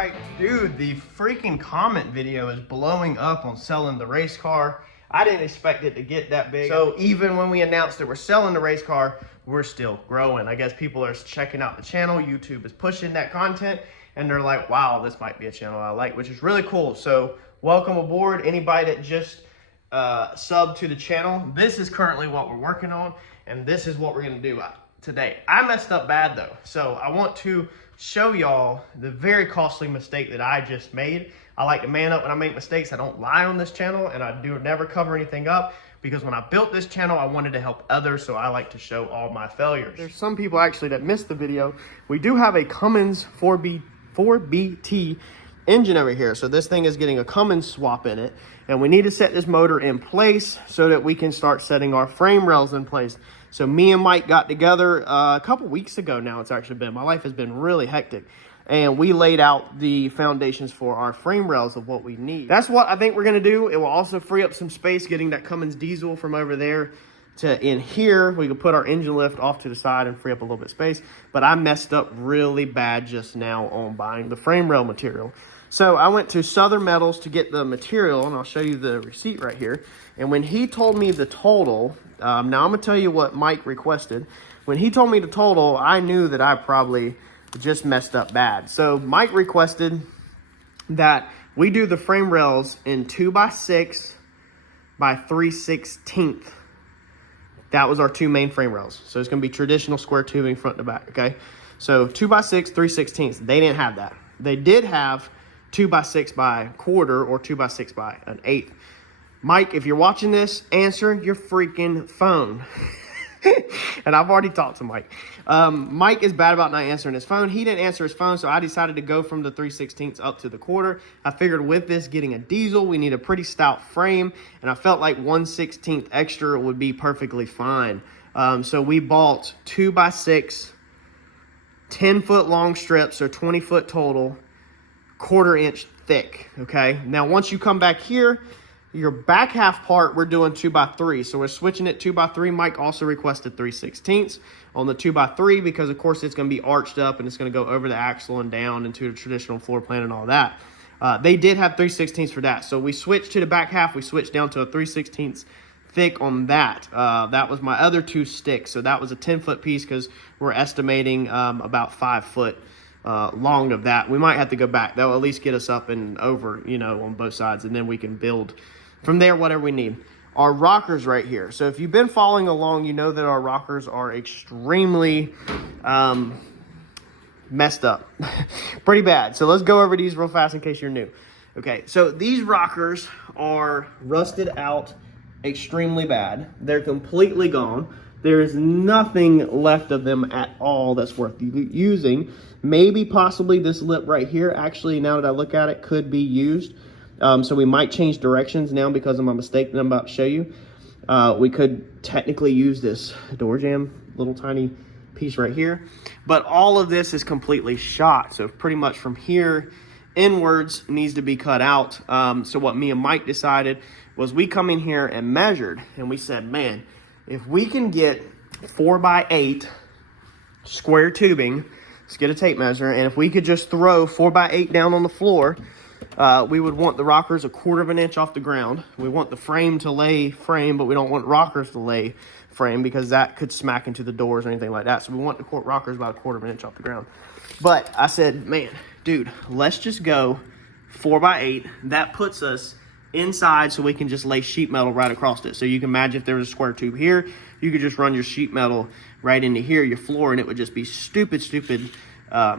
right, dude, the freaking Comet video is blowing up on selling the race car. I didn't expect it to get that big. So even when we announced that we're selling the race car, we're still growing. I guess people are checking out the channel. YouTube is pushing that content and they're like, wow, this might be a channel I like, which is really cool. So welcome aboard. Anybody that just subbed to the channel, this is currently what we're working on and this is what we're gonna do today. I messed up bad though. So I want to show y'all the very costly mistake that I just made. I like to man up when I make mistakes. I don't lie on this channel and I do never cover anything up because when I built this channel, I wanted to help others. So I like to show all my failures. There's some people actually that missed the video. We do have a Cummins 4BT engine over here. So this thing is getting a Cummins swap in it. And we need to set this motor in place so that we can start setting our frame rails in place. So me and Mike got together a couple weeks ago now. It's actually been, my life has been really hectic. And we laid out the foundations for our frame rails of what we need. That's what I think we're gonna do. It will also free up some space getting that Cummins diesel from over there to in here. We can put our engine lift off to the side and free up a little bit of space. But I messed up really bad just now on buying the frame rail material. So I went to Southern Metals to get the material, and I'll show you the receipt right here. And when he told me the total, now I'm gonna tell you what Mike requested. When he told me the total, I knew that I probably just messed up bad. So Mike requested that we do the frame rails in 2x6 by 3/16. That was our two main frame rails. So it's gonna be traditional square tubing front to back, okay? So 2x6, 3/16. They didn't have that. They did have 2x6 by quarter or 2x6 by an eighth. Mike, if you're watching this, answer your freaking phone. And I've already talked to Mike. Mike is bad about not answering his phone. He didn't answer his phone, so I decided to go from the 3/16 up to the quarter. I figured with this getting a diesel, we need a pretty stout frame, and I felt like 1/16 extra would be perfectly fine. So we bought 2x6, 10-foot long strips, so 20-foot total, 1/4 inch thick, okay? Now, once you come back here, your back half part, we're doing 2x3. So we're switching it 2x3. Mike also requested 3/16 on the 2x3 because of course it's gonna be arched up and it's gonna go over the axle and down into the traditional floor plan and all that. They did have 3/16 for that. So we switched to the back half. We switched down to a 3/16 thick on that. That was my other two sticks. So that was a 10-foot piece because we're estimating about 5 foot long of that. We might have to go back. That will at least get us up and over, you know, on both sides, and then we can build from there whatever we need. Our rockers right here. So if you've been following along, you know that our rockers are extremely messed up. Pretty bad. So let's go over these real fast in case you're new. Okay, so these rockers are rusted out extremely bad. They're completely gone. There's nothing left of them at all that's worth using. Maybe possibly this lip right here, actually, now that I look at it, could be used. So we might change directions now because of my mistake that I'm about to show you. We could technically use this door jamb, little tiny piece right here. But all of this is completely shot. So pretty much from here inwards needs to be cut out. So what me and Mike decided was we come in here and measured. And we said, man, if we can get 4x8 square tubing, let's get a tape measure. And if we could just throw 4x8 down on the floor, we would want the rockers 1/4 inch off the ground. We want the frame to lay frame, but we don't want rockers to lay frame because that could smack into the doors or anything like that. So we want the rockers about 1/4 inch off the ground. But I said, man, dude, let's just go 4x8. That puts us inside so we can just lay sheet metal right across it. So you can imagine if there was a square tube here, you could just run your sheet metal right into here, your floor, and it would just be stupid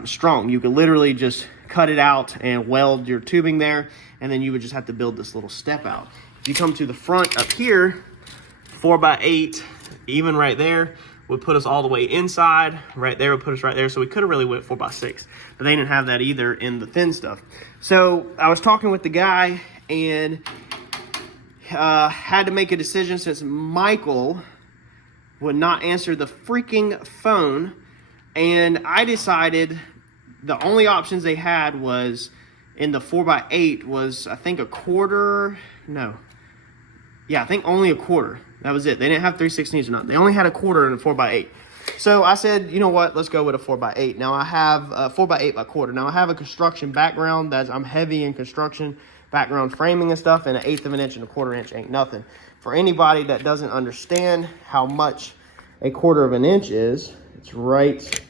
strong. You could literally just cut it out and weld your tubing there, and then you would just have to build this little step out. If you come to the front up here, 4x8, even right there, would put us all the way inside. Right there would put us right there. So we could have really went 4x6, but they didn't have that either in the thin stuff. So I was talking with the guy and had to make a decision since Michael would not answer the freaking phone. And I decided the only options they had was in the 4x8 was, I think, 1/4. No. Yeah, I think only 1/4. That was it. They didn't have 3/16 or not. They only had 1/4 in a 4x8. So I said, you know what, let's go with a 4x8. Now I have a 4x8 by quarter. Now I have a construction background. I'm heavy in construction background, framing and stuff, and 1/8 of an inch and 1/4 inch ain't nothing. For anybody that doesn't understand how much 1/4 of an inch is, it's right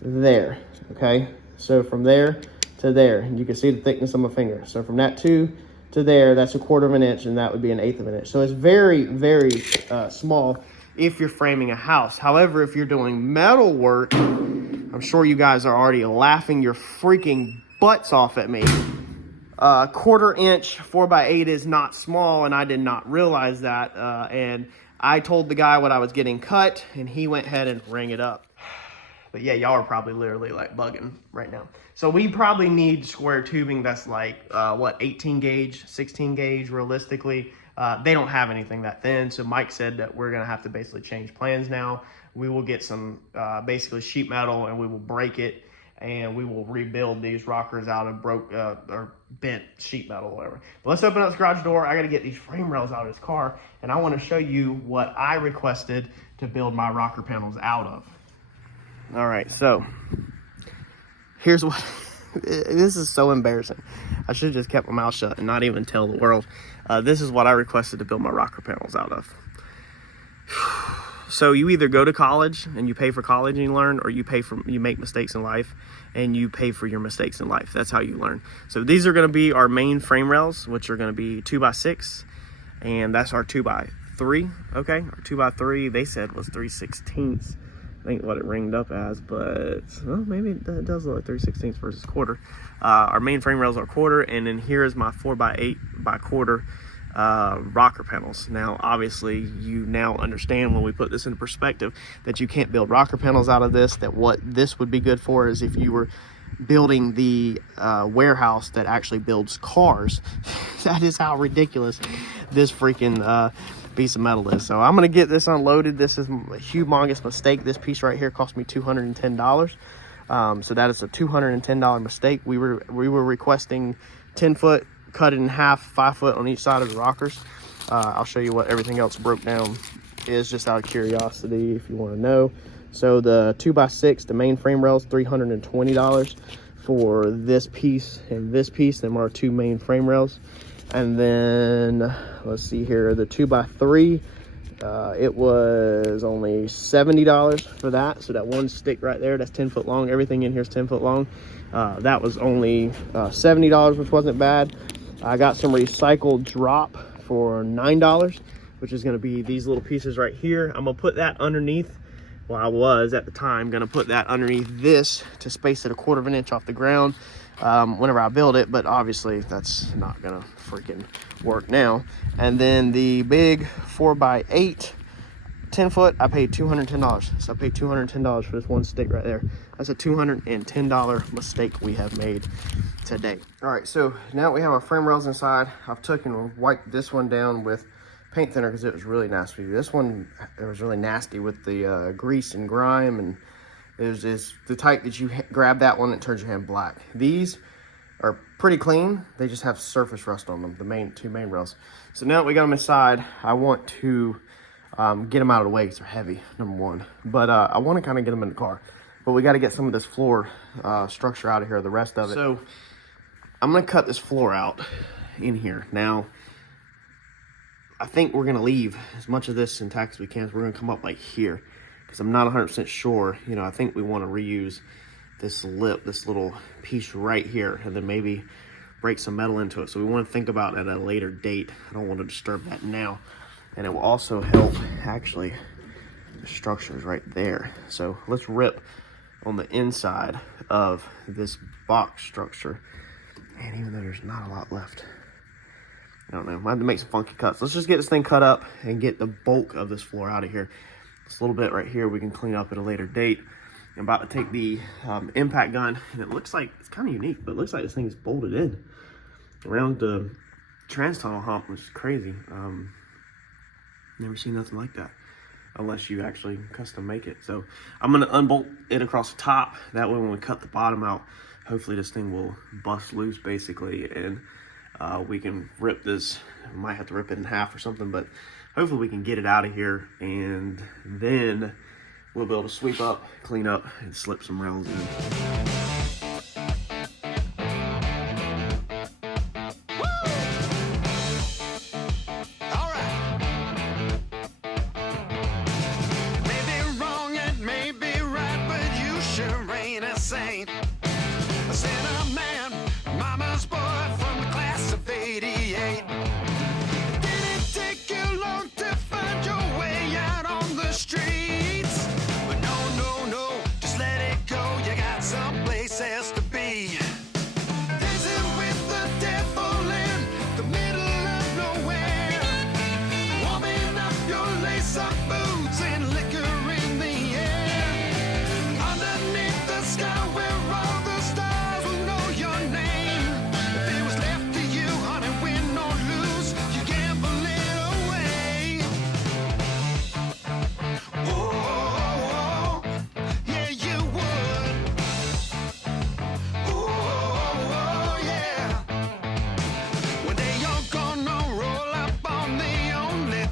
there, okay? So from there to there, you can see the thickness of my finger. So from that to there, that's 1/4 of an inch, and that would be 1/8 of an inch. So it's very, very small if you're framing a house. However, if you're doing metal work, I'm sure you guys are already laughing your freaking butts off at me. 1/4 inch 4x8 is not small, and I did not realize that. And I told the guy what I was getting cut, and he went ahead and rang it up. But yeah, y'all are probably literally like bugging right now. So we probably need square tubing that's like, 18 gauge, 16 gauge realistically. They don't have anything that thin. So Mike said that we're going to have to basically change plans now. We will get some basically sheet metal, and we will break it, and we will rebuild these rockers out of or bent sheet metal or whatever. But let's open up this garage door. I got to get these frame rails out of this car, and I want to show you what I requested to build my rocker panels out of. All right, so here's what, this is so embarrassing. I should have just kept my mouth shut and not even tell the world. This is what I requested to build my rocker panels out of. So you either go to college and you pay for college and you learn, or you make mistakes in life and you pay for your mistakes in life. That's how you learn. So these are gonna be our main frame rails, which are gonna be 2x6, and that's our 2x3, okay? Our 2x3, they said was 3/16. I think what it ringed up as, but well, maybe it does look like 3/16 versus 1/4. Our main frame rails are 1/4, and then here is my 4x8 by 1/4 rocker panels. Now, obviously, you now understand when we put this into perspective that you can't build rocker panels out of this. That what this would be good for is if you were building the warehouse that actually builds cars. That is how ridiculous this freaking piece of metal is. So I'm gonna get this unloaded. This is a humongous mistake. This piece right here cost me $210. So that is a $210 mistake. We were requesting 10 foot, cut it in half, 5 foot on each side of the rockers. I'll show you what everything else broke down is, just out of curiosity if you want to know. So the 2x6, the main frame rails, $320 for this piece and this piece. Them are 2 main frame rails. And then let's see here, the 2x3, it was only $70 for that. So that one stick right there, that's 10 foot long. Everything in here is 10 foot long. That was only $70, which wasn't bad. I got some recycled drop for $9, which is going to be these little pieces right here. I'm going to put that underneath. Well, I was at the time going to put that underneath this to space it 1/4 of an inch off the ground whenever I build it, but obviously that's not gonna freaking work now. And then the big 4x8 10 foot, I paid $210. So I paid $210 for this one stick right there. That's a $210 mistake we have made today. All right, so now we have our frame rails inside. I've taken and wiped this one down with paint thinner because it was really nasty. This one, it was really nasty with the grease and grime, and is the type that you grab that one and it turns your hand black. These are pretty clean. They just have surface rust on them, the 2 main rails. So now that we got them inside, I want to get them out of the way because they're heavy, number one. But I want to kind of get them in the car. But we got to get some of this floor structure out of here, the rest of it. So I'm going to cut this floor out in here. Now, I think we're going to leave as much of this intact as we can. So we're going to come up like here, because I'm not 100% sure. You know, I think we want to reuse this lip, this little piece right here, and then maybe break some metal into it. So we want to think about it at a later date. I don't want to disturb that now. And it will also help, actually, the structure is right there. So let's rip on the inside of this box structure. And even though there's not a lot left, I don't know, I have to make some funky cuts. Let's just get this thing cut up and get the bulk of this floor out of here. This little bit right here we can clean up at a later date. I'm about to take the impact gun, and it looks like, it's kind of unique, but it looks like this thing is bolted in around the trans tunnel hump, which is crazy. Never seen nothing like that, unless you actually custom make it. So I'm gonna unbolt it across the top. That way when we cut the bottom out, hopefully this thing will bust loose basically, and we can rip this. We might have to rip it in half or something, but hopefully we can get it out of here, and then we'll be able to sweep up, clean up, and slip some rails in.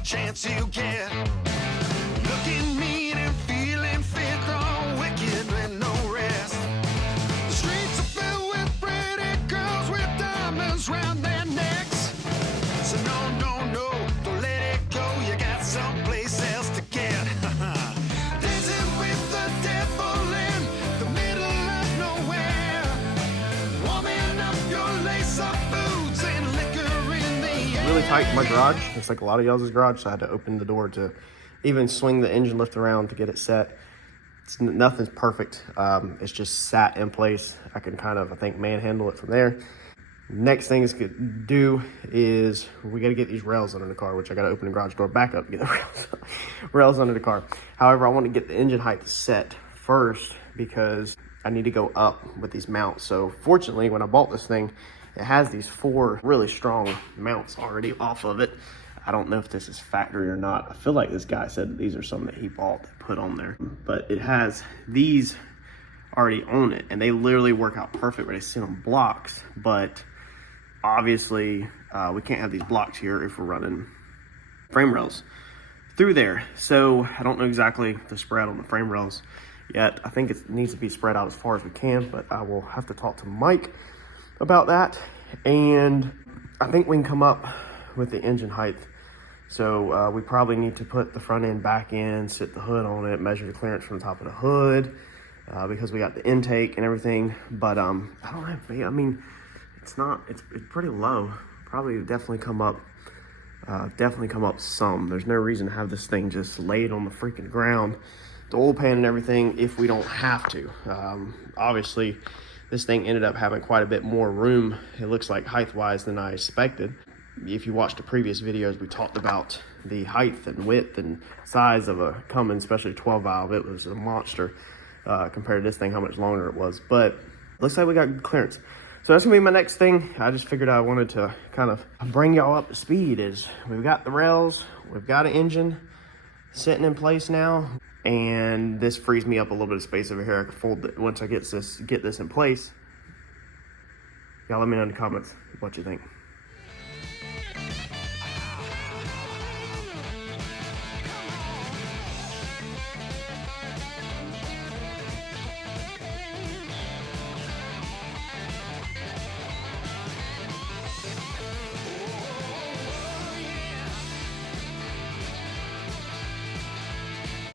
Chance you get, looking mean and feeling fit, all wicked with no rest. The streets are filled with pretty girls with diamonds round their necks. So no, don't let it go. You got someplace else to get. Dancing with the devil in the middle of nowhere, warming up your lace-up boots and liquor in the air. Really tight in my garage. It's like a lot of y'all's garage, so I had to open the door to even swing the engine lift around to get it set. Nothing's perfect. It's just sat in place. I can kind of, I think, manhandle it from there. Next thing is to do is we got to get these rails under the car, which I got to open the garage door back up to get the rails under the car. However, I want to get the engine height set first because I need to go up with these mounts. So fortunately, when I bought this thing, it has these 4 really strong mounts already off of it. I don't know if this is factory or not. I feel like this guy said these are some that he bought that put on there, but it has these already on it, and they literally work out perfect where they sit on blocks. But obviously, we can't have these blocks here if we're running frame rails through there. So I don't know exactly the spread on the frame rails yet. I think it needs to be spread out as far as we can, but I will have to talk to Mike about that. And I think we can come up with the engine height. So we probably need to put the front end back in, sit the hood on it, measure the clearance from the top of the hood, because we got the intake and everything. But I don't know, I mean, it's pretty low. Probably definitely come up some. There's no reason to have this thing just laid on the freaking ground, the oil pan and everything, if we don't have to. Obviously, this thing ended up having quite a bit more room, it looks like height-wise, than I expected. If you watched the previous videos, we talked about the height and width and size of a Cummins, especially 12 valve. It was a monster compared to this thing, how much longer it was. But looks like we got good clearance. So that's gonna be my next thing. I just figured I wanted to kind of bring y'all up to speed. Is we've got the rails, we've got an engine sitting in place now, and this frees me up a little bit of space over here. I can fold it once I get this in place. Y'all let me know in the comments what you think.